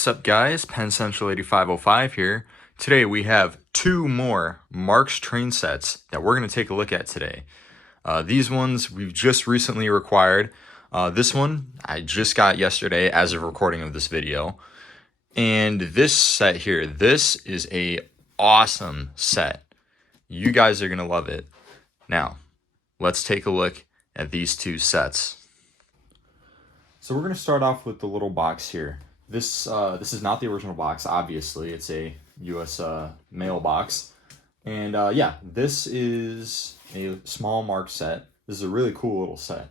What's up, guys? Penn Central 8505 here. Today we have two more Marx train sets that we're going to take a look at today. These ones we've just recently required. This one I just got yesterday as of recording of this video. And this set here, this is a awesome set. You guys are going to love it. Now, let's take a look at these two sets. So we're going to start off with the little box here. This is not the original box, obviously. It's a U.S. mail box. And yeah, this is a small Marx set. This is a really cool little set.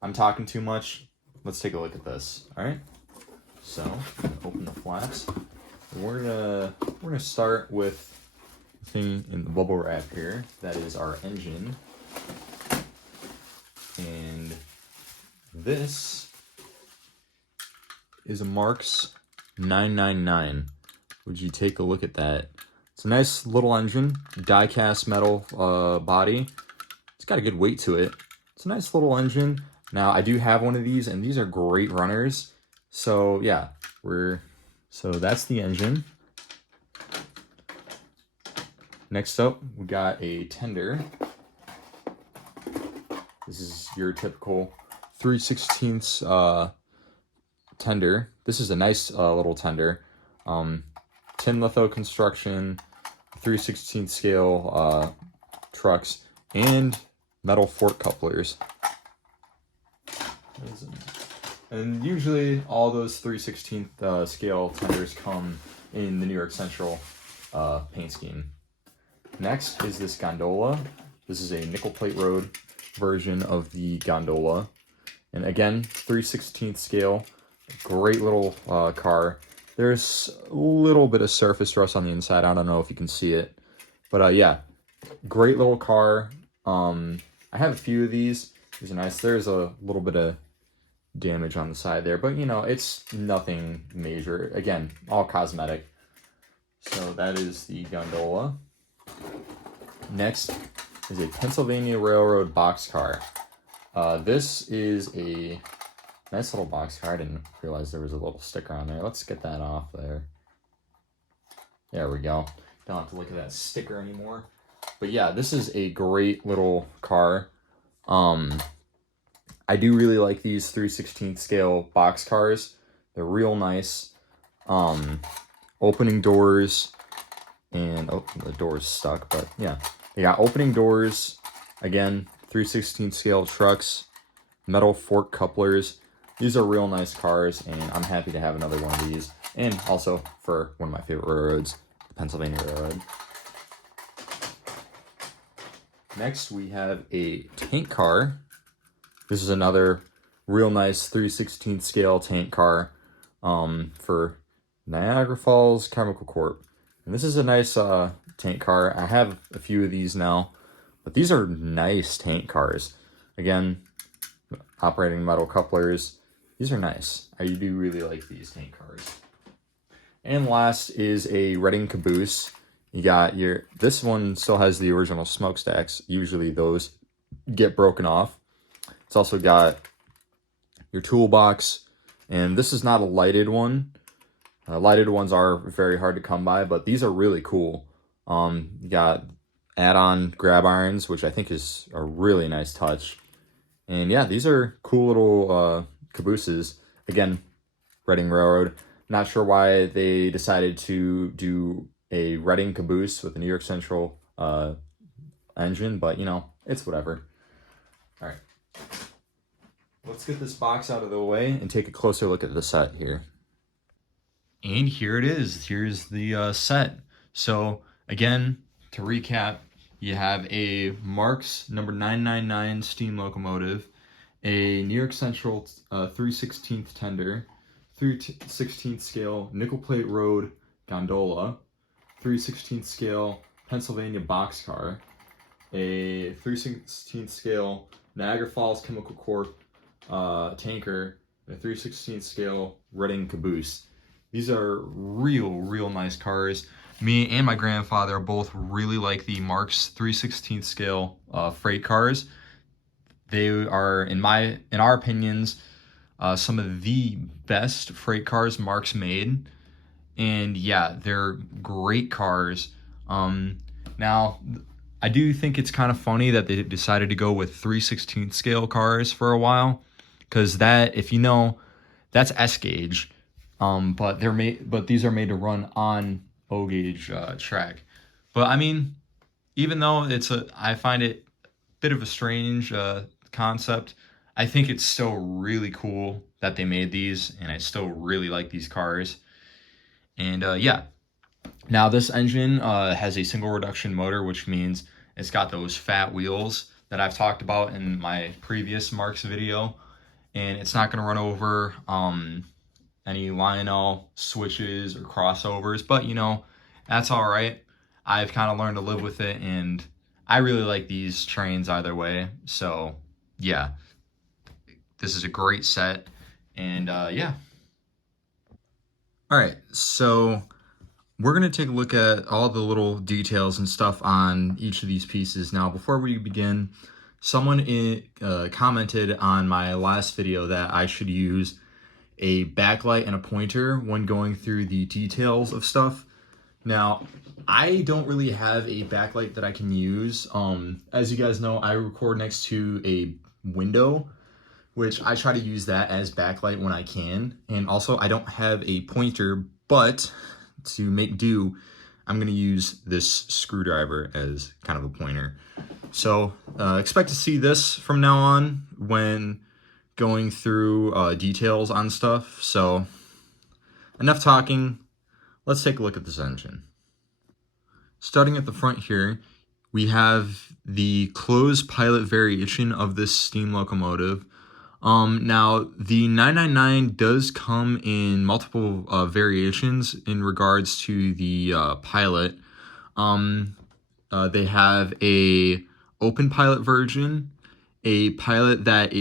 I'm talking too much. Let's take a look at this. All right. So open the flaps. We're gonna start with the thing in the bubble wrap here. That is our engine. And this is a Marx 999. Would you take a look at that? It's a nice little engine, die-cast metal body. It's got a good weight to it. It's a nice little engine. Now, I do have one of these, and these are great runners. So, yeah, so that's the engine. Next up, we got a tender. This is your typical 3/16 tender. This is a nice little tender. Tin litho construction, 3/16 scale trucks, and metal fork couplers. And usually all those 3/16 scale tenders come in the New York Central paint scheme. Next is this gondola. This is a nickel plate road version of the gondola. And again, 3/16 scale. Great little car. There's a little bit of surface rust on the inside. I don't know if you can see it. But yeah, great little car. I have a few of these. These are nice. There's a little bit of damage on the side there. But, you know, it's nothing major. Again, all cosmetic. So that is the gondola. Next is a Pennsylvania Railroad boxcar. This is a nice little boxcar. I didn't realize there was a little sticker on there. Let's get that off there. There we go. Don't have to look at that sticker anymore. But yeah, this is a great little car. I do really like these 3/16 scale boxcars. They're real nice. Opening doors. And, oh, the door's stuck. But yeah, they got opening doors. Again, 3/16 scale trucks. Metal fork couplers. These are real nice cars, and I'm happy to have another one of these. And also for one of my favorite railroads, the Pennsylvania Railroad. Next, we have a tank car. This is another real nice 3/16 scale tank car for Niagara Falls Chemical Corp. And this is a nice tank car. I have a few of these now, but these are nice tank cars. Again, operating metal couplers. These are nice. I do really like these tank cars. And last is a Reading caboose. You got this one still has the original smokestacks. Usually those get broken off. It's also got your toolbox, and this is not a lighted one. Lighted ones are very hard to come by, but these are really cool. You got add-on grab irons, which I think is a really nice touch. And yeah, these are cool little cabooses. Again, Reading Railroad. Not sure why they decided to do a Reading caboose with a New York Central engine, but you know, it's whatever. All right. Let's get this box out of the way and take a closer look at the set here. And here it is. Here's the set. So again, to recap, you have a Marx number 999 steam locomotive, a New York Central 3/16 tender, 3/16 scale nickel plate road gondola, 3/16 scale Pennsylvania boxcar, a 3/16 scale Niagara Falls Chemical Corp tanker, and a 3/16 scale Reading caboose. These are real nice cars. Me and my grandfather both really like the Marx 3/16 scale freight cars. They are, in our opinions, some of the best freight cars Marx made. And yeah, they're great cars. Now, I do think it's kind of funny that they decided to go with 3/16 scale cars for a while, because that, if you know, that's S gauge. But these are made to run on O gauge track. But I mean, even though I find it a bit of a strange concept, I think it's still really cool that they made these, and I still really like these cars. And yeah, now this engine has a single reduction motor, which means it's got those fat wheels that I've talked about in my previous Marx video, and it's not going to run over any Lionel switches or crossovers, but you know, that's all right. I've kind of learned to live with it, and I really like these trains either way. So yeah, this is a great set, and yeah. All right, so we're going to take a look at all the little details and stuff on each of these pieces. Now, before we begin, someone commented on my last video that I should use a backlight and a pointer when going through the details of stuff. Now, I don't really have a backlight that I can use. As you guys know, I record next to a window, which I try to use that as backlight when I can. And also, I don't have a pointer, but to make do, I'm going to use this screwdriver as kind of a pointer. So expect to see this from now on when going through details on stuff. So enough talking, let's take a look at this engine. Starting at the front here, we have the closed pilot variation of this steam locomotive. Now, the 999 does come in multiple variations in regards to the pilot. They have a open pilot version, a pilot that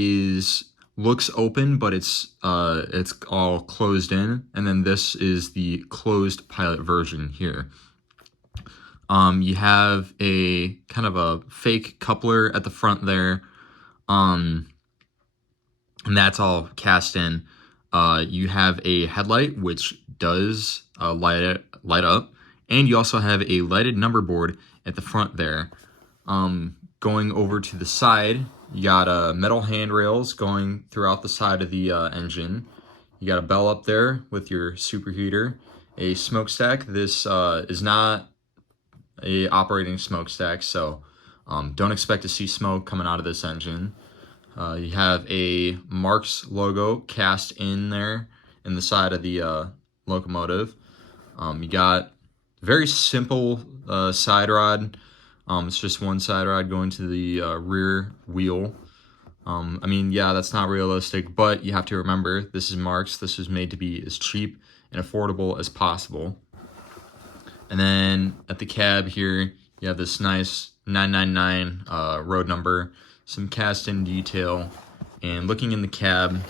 looks open, but it's all closed in, and then this is the closed pilot version here. You have a kind of a fake coupler at the front there, and that's all cast in. You have a headlight which does light up, and you also have a lighted number board at the front there. Going over to the side, you got metal handrails going throughout the side of the engine. You got a bell up there with your superheater, a smokestack. This is not a operating smokestack, so don't expect to see smoke coming out of this engine. You have a Marx logo cast in there in the side of the locomotive. You got very simple side rod. It's just one side rod going to the rear wheel. I mean, yeah, that's not realistic, but you have to remember, this is Marx. This is made to be as cheap and affordable as possible. And then at the cab here, you have this nice 999 road number, some cast-in detail, and looking in the cab,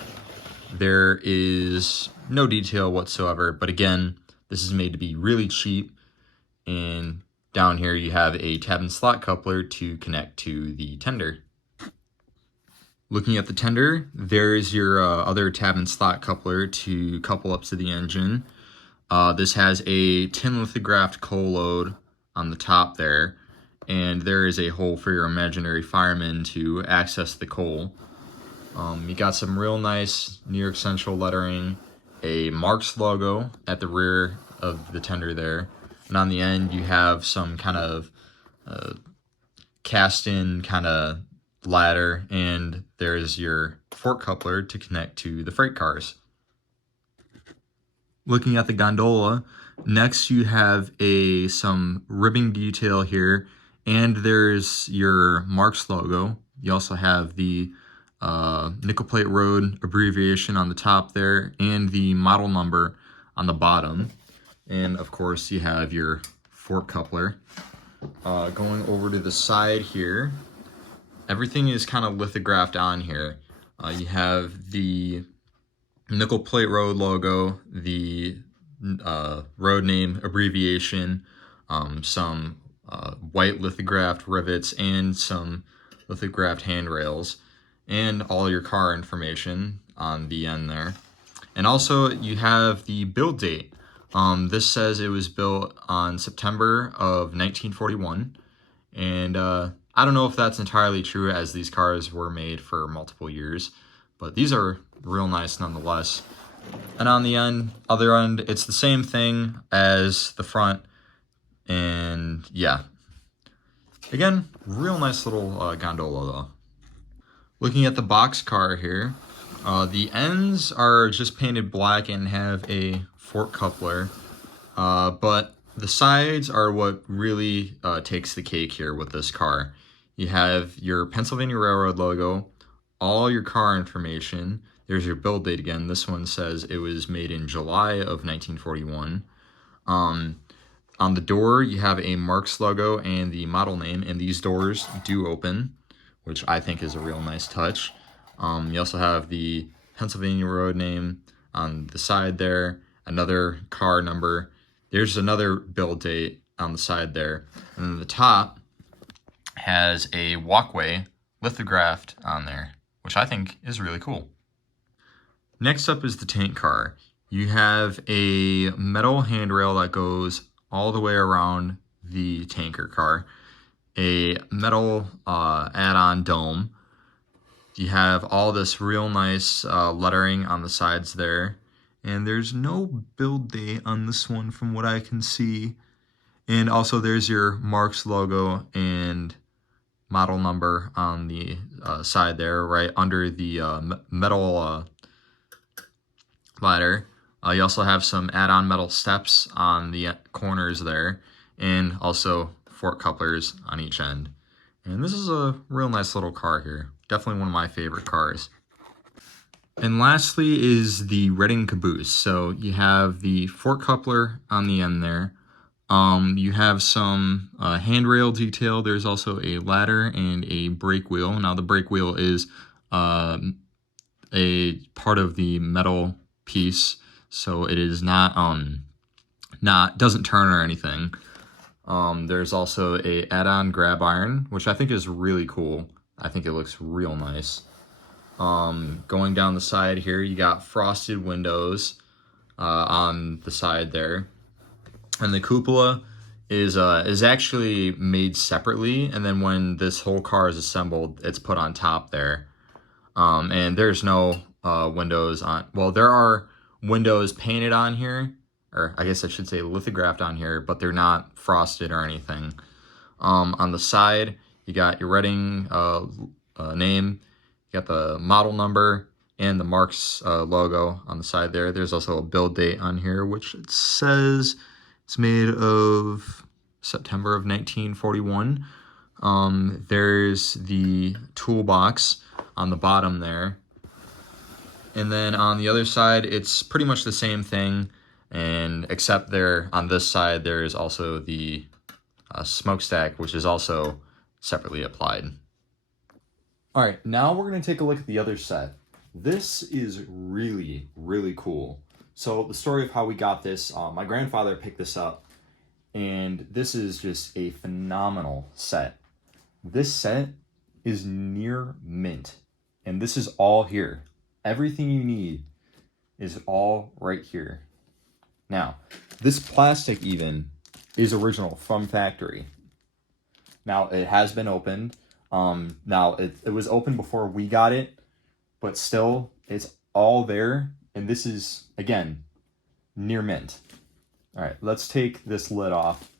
there is no detail whatsoever, but again, this is made to be really cheap. And down here you have a tab and slot coupler to connect to the tender. Looking at the tender, there's your other tab and slot coupler to couple up to the engine. This has a tin lithographed coal load on the top there, and there is a hole for your imaginary fireman to access the coal. You got some real nice New York Central lettering, a Marx logo at the rear of the tender there, and on the end you have some kind of cast-in kind of ladder, and there's your fork coupler to connect to the freight cars. Looking at the gondola, next you have some ribbing detail here, and there's your Marx logo. You also have the nickel plate road abbreviation on the top there, and the model number on the bottom. And of course you have your fork coupler. Going over to the side here, everything is kind of lithographed on here. You have the nickel plate road logo, the road name abbreviation, some white lithographed rivets, and some lithographed handrails. and all your car information on the end there. And also you have the build date. This says it was built on September of 1941. And I don't know if that's entirely true, as these cars were made for multiple years, but these are real nice nonetheless. And on the other end, it's the same thing as the front. And yeah, again, real nice little gondola though. Looking at the box car here, the ends are just painted black and have a fork coupler, but the sides are what really takes the cake here with this car. You have your Pennsylvania Railroad logo, all your car information. There's your build date again. This one says it was made in July of 1941. On the door, you have a Marx logo and the model name, and these doors do open, which I think is a real nice touch. You also have the Pennsylvania Road name on the side there, another car number. There's another build date on the side there. And then the top has a walkway lithographed on there, which I think is really cool. Next up is the tank car. You have a metal handrail that goes all the way around the tanker car, a metal add-on dome. You have all this real nice lettering on the sides there, and there's no build date on this one from what I can see. And also there's your Marx logo and model number on the side there, right under the metal ladder. You also have some add-on metal steps on the corners there, and also fork couplers on each end. And this is a real nice little car here. Definitely one of my favorite cars. And lastly is the Reading caboose. So you have the fork coupler on the end there. You have some handrail detail. There's also a ladder and a brake wheel. Now the brake wheel is a part of the metal piece, so it is not doesn't turn or anything. There's also a add-on grab iron, which I think is really cool. I think it looks real nice. Going down the side here, you got frosted windows on the side there, and the cupola is actually made separately, and then when this whole car is assembled, it's put on top there. And there's no windows on. Well, there are windows painted on here, or I guess I should say lithographed on here, but they're not frosted or anything. On the side, you got your Reading name, you got the model number, and the Marx logo on the side there. There's also a build date on here, which it says it's made of September of 1941. There's the toolbox on the bottom there. And then on the other side, it's pretty much the same thing, and except there on this side, there is also the smokestack, which is also separately applied. All right, now we're going to take a look at the other set. This is really, really cool. So the story of how we got this, my grandfather picked this up, and this is just a phenomenal set. This set is near mint, and this is all here. Everything you need is all right here. Now, this plastic even is original from factory. Now, it has been opened. Now, it was opened before we got it, but still, it's all there. And this is, again, near mint. All right, let's take this lid off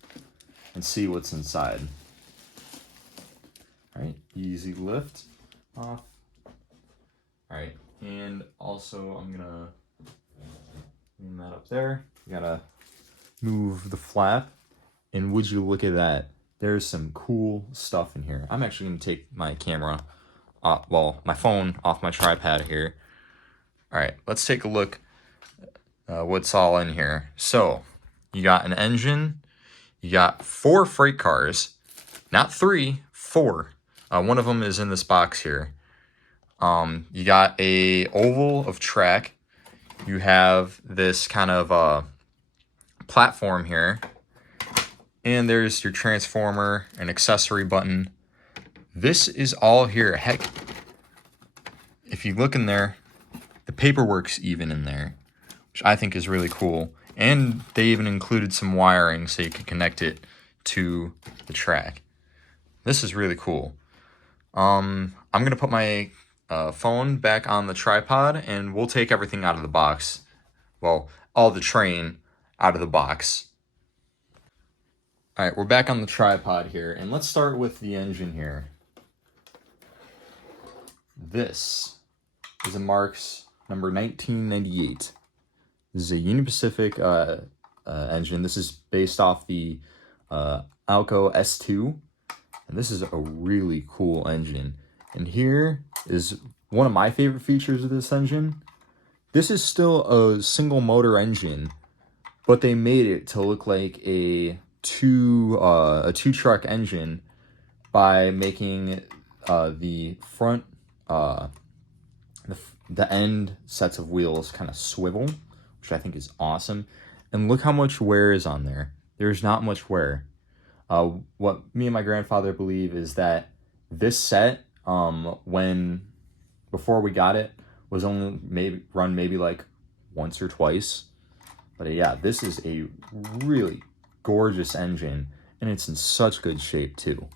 and see what's inside. All right, easy lift off. All right. And also, I'm gonna clean that up there. You gotta move the flap. And would you look at that? There's some cool stuff in here. I'm actually gonna take my camera, my phone off my tripod here. All right, let's take a look what's all in here. So, you got an engine. You got 4 freight cars. Not 3, 4. One of them is in this box here. You got a oval of track. You have this kind of platform here, and there's your transformer and accessory button. This is all here. Heck, if you look in there, the paperwork's even in there, which I think is really cool. And they even included some wiring so you can connect it to the track. This is really cool. I'm gonna put my phone back on the tripod, and we'll take everything out of the box. Well, all the train out of the box. All right, we're back on the tripod here, and let's start with the engine here. This is a Marx number 1998. This is a Union Pacific engine. This is based off the Alco S2, and this is a really cool engine. And here is one of my favorite features of this engine. This is still a single motor engine, but they made it to look like a two truck engine by making the front the end sets of wheels kind of swivel, which I think is awesome. And look how much wear is on there. There's not much wear. What me and my grandfather believe is that this set, before we got it, was only run maybe like once or twice. But yeah, this is a really gorgeous engine, and it's in such good shape too.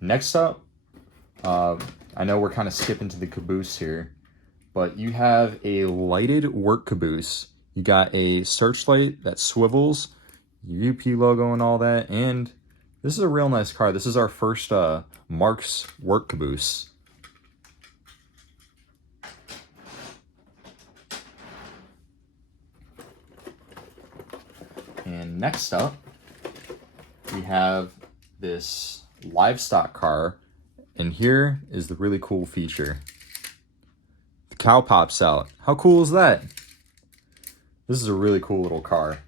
Next up, I know we're kind of skipping to the caboose here, but you have a lighted work caboose. You got a searchlight that swivels, your UP logo and all that, and this is a real nice car. This is our first Marx work caboose. And next up, we have this livestock car, and here is the really cool feature. The cow pops out. How cool is that? This is a really cool little car.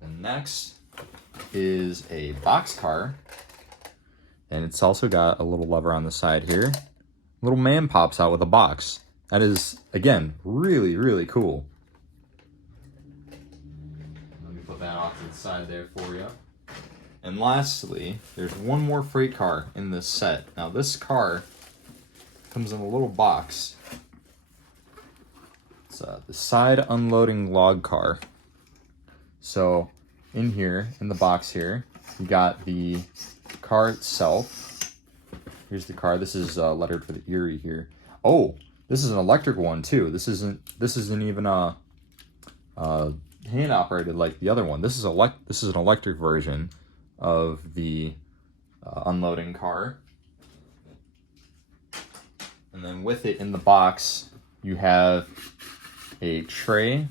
And next is a box car, and it's also got a little lever on the side here. A little man pops out with a box. That is, again, really, really cool. Let me put that off to the side there for you. And lastly, there's one more freight car in this set. Now this car comes in a little box. It's the side unloading log car. So in here, in the box here, you got the car itself. Here's the car. This is lettered for the Erie here. Oh, this is an electric one too. This isn't even hand operated like the other one. This is an electric version of the unloading car. And then with it in the box, you have a tray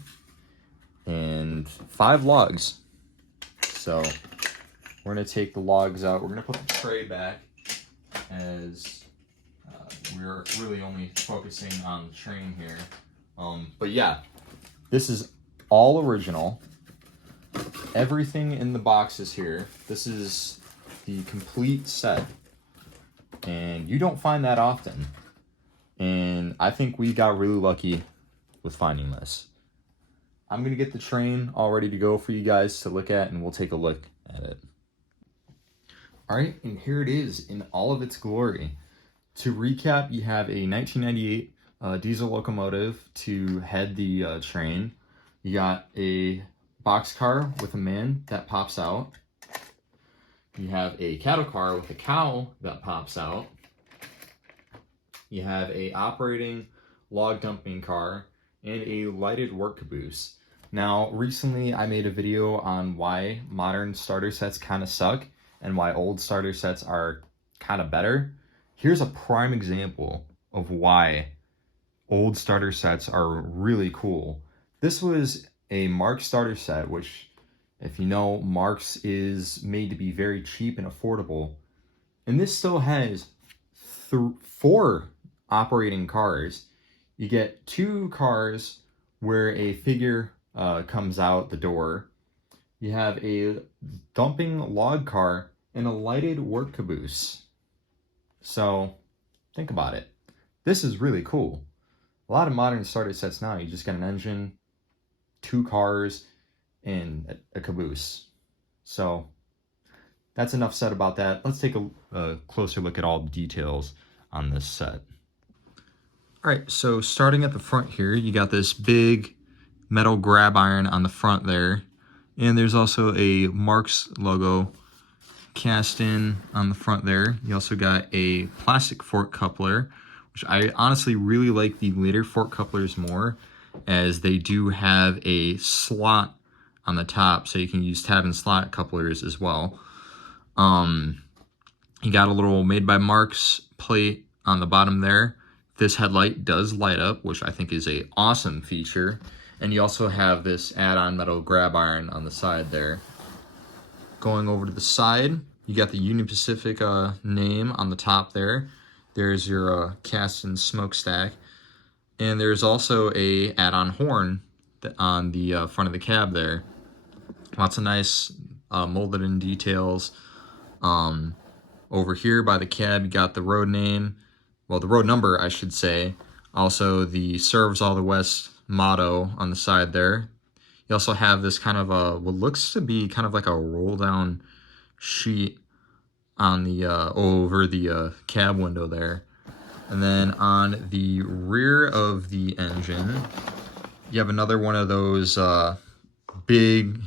and 5 logs. So we're gonna take the logs out. We're gonna put the tray back, as we're really only focusing on the train here. But yeah, this is all original. Everything in the box is here. This is the complete set, and you don't find that often. And I think we got really lucky with finding this. I'm gonna get the train all ready to go for you guys to look at, and we'll take a look at it. All right, and here it is in all of its glory. To recap, you have a 1998 diesel locomotive to head the train. You got a boxcar with a man that pops out. You have a cattle car with a cow that pops out. You have a operating log dumping car and a lighted work caboose. Now, recently I made a video on why modern starter sets kind of suck and why old starter sets are kind of better. Here's a prime example of why old starter sets are really cool. This was a Marx starter set, which, if you know, Marx is made to be very cheap and affordable. And this still has 4 operating cars. You get 2 cars where a figure comes out the door. You have a dumping log car and a lighted work caboose. So think about it. This is really cool. A lot of modern starter sets now, you just get an engine, 2 cars, and a caboose. So that's enough said about that. Let's take a closer look at all the details on this set. All right, so starting at the front here, you got this big metal grab iron on the front there. And there's also a Marx logo cast in on the front there. You also got a plastic fork coupler, which I honestly really like the later fork couplers more, as they do have a slot on the top, so you can use tab and slot couplers as well. You got a little made by Marx plate on the bottom there. This headlight does light up, which I think is a awesome feature. And you also have this add-on metal grab iron on the side there. Going over to the side, you got the Union Pacific name on the top there. There's your cast and smokestack. And there's also a add-on horn on the front of the cab there. Lots of nice molded in details. Over here by the cab, you got the road name. Well, the road number, I should say. Also, the Serves All the West motto on the side there. You also have this kind of what looks to be kind of like a roll-down sheet on the over the cab window there. And then on the rear of the engine, you have another one of those big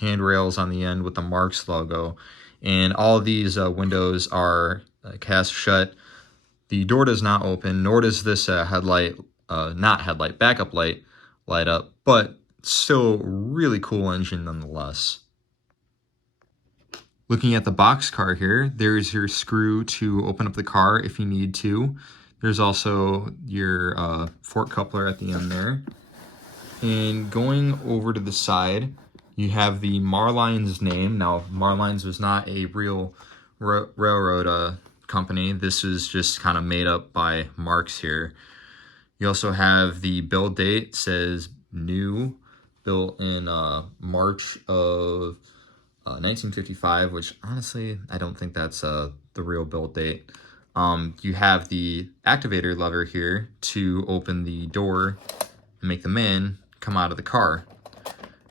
handrails on the end with the Marx logo. And all of these windows are cast shut. The door does not open, nor does this backup light light up, but still really cool engine nonetheless. Looking at the box car here, there's your screw to open up the car if you need to. There's also your fork coupler at the end there. And going over to the side, you have the Marline's name. Now, Marline's was not a real railroad company. This is just kind of made up by Marx here. You also have the build date. It says new, built in March of 1955, which honestly, I don't think that's the real build date. You have the activator lever here to open the door and make the man come out of the car.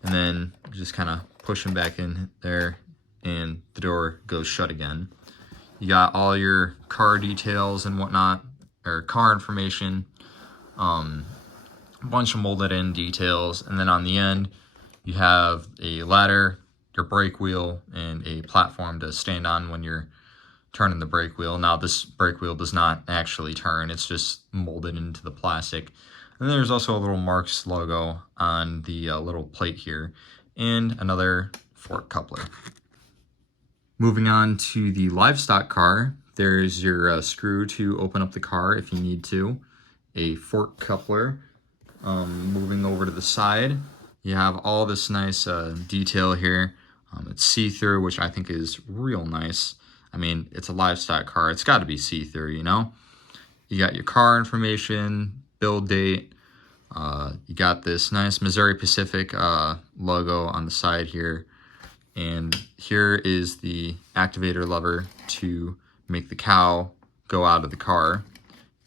And then just kind of push him back in there and the door goes shut again. You got all your car details and whatnot, or car information, a bunch of molded in details, and then on the end you have a ladder, your brake wheel, and a platform to stand on when you're turning the brake wheel. Now this brake wheel does not actually turn, it's just molded into the plastic. And then there's also a little Marx logo on the little plate here, and another fork coupler. Moving on to the livestock car, there's your screw to open up the car if you need to, a fork coupler. Moving over to the side, you have all this nice detail here. It's see-through, which I think is real nice. I mean, it's a livestock car. It's got to be see-through, you know? You got your car information, build date. You got this nice Missouri Pacific logo on the side here. And here is the activator lever to make the cow go out of the car.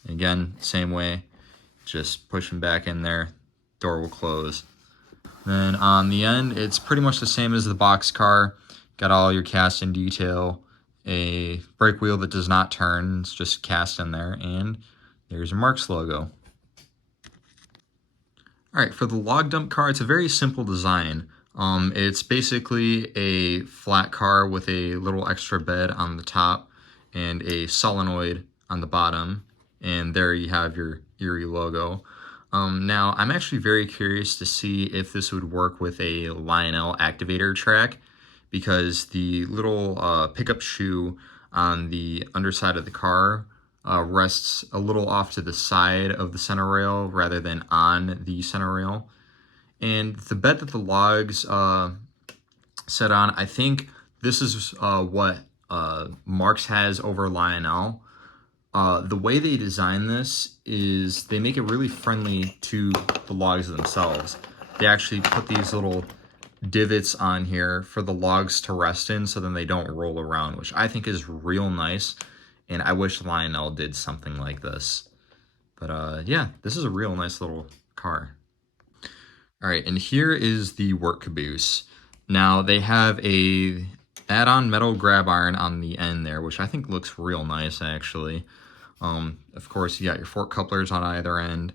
And again, same way, just push them back in there, door will close. Then on the end, it's pretty much the same as the box car. Got all your cast in detail, a brake wheel that does not turn, it's just cast in there, and there's your Marx logo. All right, for the log dump car, it's a very simple design. It's basically a flat car with a little extra bed on the top and a solenoid on the bottom, and there you have your Erie logo. Now, I'm actually very curious to see if this would work with a Lionel Activator track, because the little pickup shoe on the underside of the car rests a little off to the side of the center rail rather than on the center rail. And the bed that the logs set on, I think this is what Marx has over Lionel. The way they design this is they make it really friendly to the logs themselves. They actually put these little divots on here for the logs to rest in so then they don't roll around, which I think is real nice. And I wish Lionel did something like this. But yeah, this is a real nice little car. All right, and here is the work caboose. Now they have a add-on metal grab iron on the end there, which I think looks real nice, actually. Of course, you got your fork couplers on either end.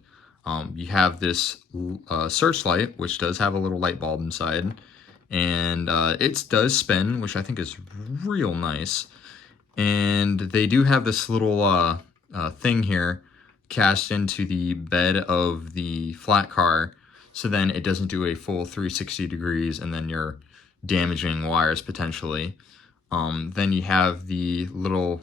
You have this searchlight, which does have a little light bulb inside. And it does spin, which I think is real nice. And they do have this little thing here cast into the bed of the flat car, so then it doesn't do a full 360 degrees and then you're damaging wires potentially. Then you have the little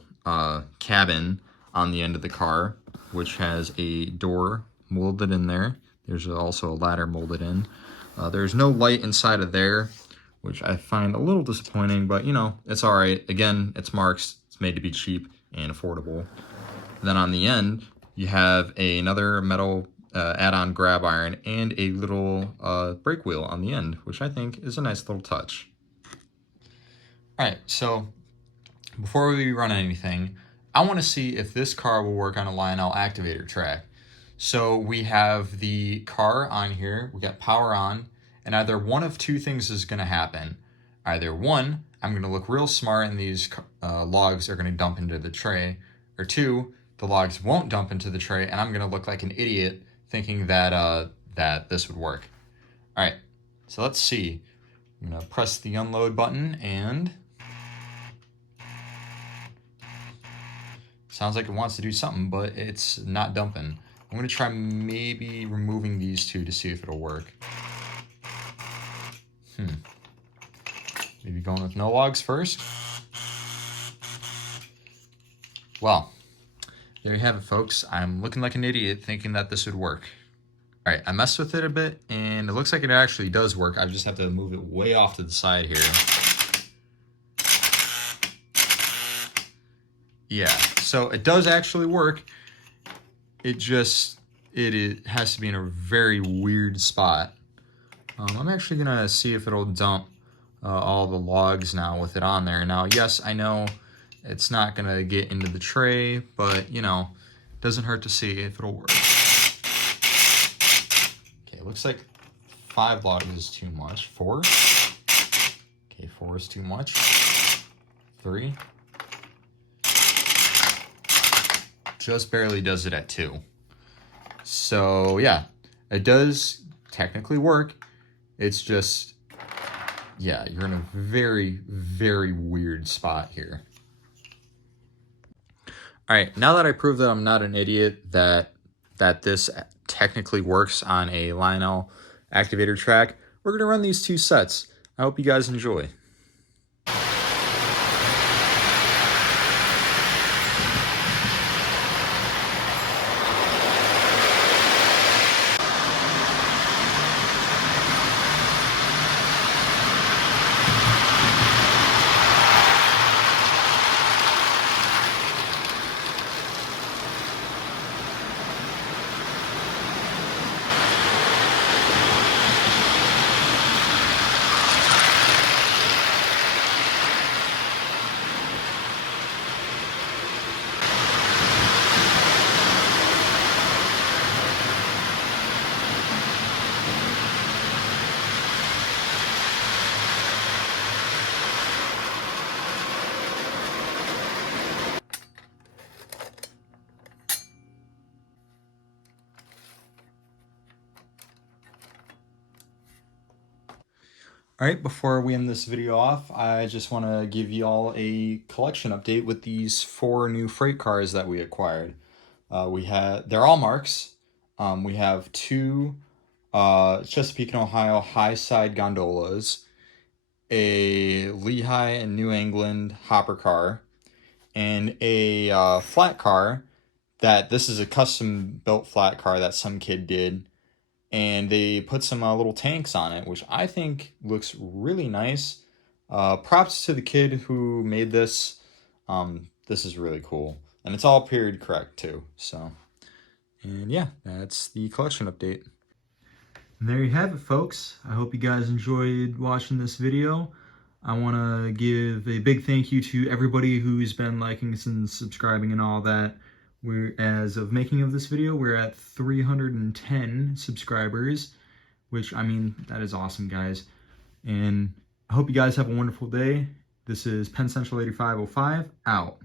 cabin on the end of the car, which has a door molded in there. There's also a ladder molded in. There's no light inside of there, which I find a little disappointing, but you know, it's all right. Again, it's Marx. It's made to be cheap and affordable. Then on the end, you have another metal add-on grab iron and a little brake wheel on the end, which I think is a nice little touch. All right, so before we run anything, I want to see if this car will work on a Lionel Activator track. So we have the car on here, we got power on, and either one of two things is going to happen. Either one, I'm going to look real smart and these logs are going to dump into the tray, or two, the logs won't dump into the tray and I'm going to look like an idiot thinking that that this would work. All right, so let's see. I'm going to press the unload button and sounds like it wants to do something, but it's not dumping. I'm going to try maybe removing these two to see if it'll work. Maybe going with no logs first. Well, there you have it, folks. I'm looking like an idiot thinking that this would work. All right, I messed with it a bit, and it looks like it actually does work. I just have to move it way off to the side here. Yeah, so it does actually work. It has to be in a very weird spot. I'm actually gonna see if it'll dump all the logs now with it on there. Now, yes, I know it's not gonna get into the tray, but you know, it doesn't hurt to see if it'll work. Okay, looks like 5 logs is too much. 4. Okay, 4 is too much. 3. Just barely does it at 2. So yeah, it does technically work. It's just, yeah, you're in a very, very weird spot here. All right, now that I proved that I'm not an idiot, that this technically works on a Lionel Activator track, we're gonna run these 2 sets. I hope you guys enjoy. All right, before we end this video off, I just want to give you all a collection update with these 4 new freight cars that we acquired. They're all Marx. We have 2 Chesapeake and Ohio high side gondolas, a Lehigh and New England hopper car, and a flat car this is a custom built flat car that some kid did. And they put some little tanks on it, which I think looks really nice. Props to the kid who made this. This is really cool. And it's all period correct too. So, and yeah, that's the collection update. And there you have it, folks. I hope you guys enjoyed watching this video. I want to give a big thank you to everybody who's been liking and subscribing and all that. As of making of this video, we're at 310 subscribers, which, I mean, that is awesome, guys. And I hope you guys have a wonderful day. This is Penn Central 8505 out.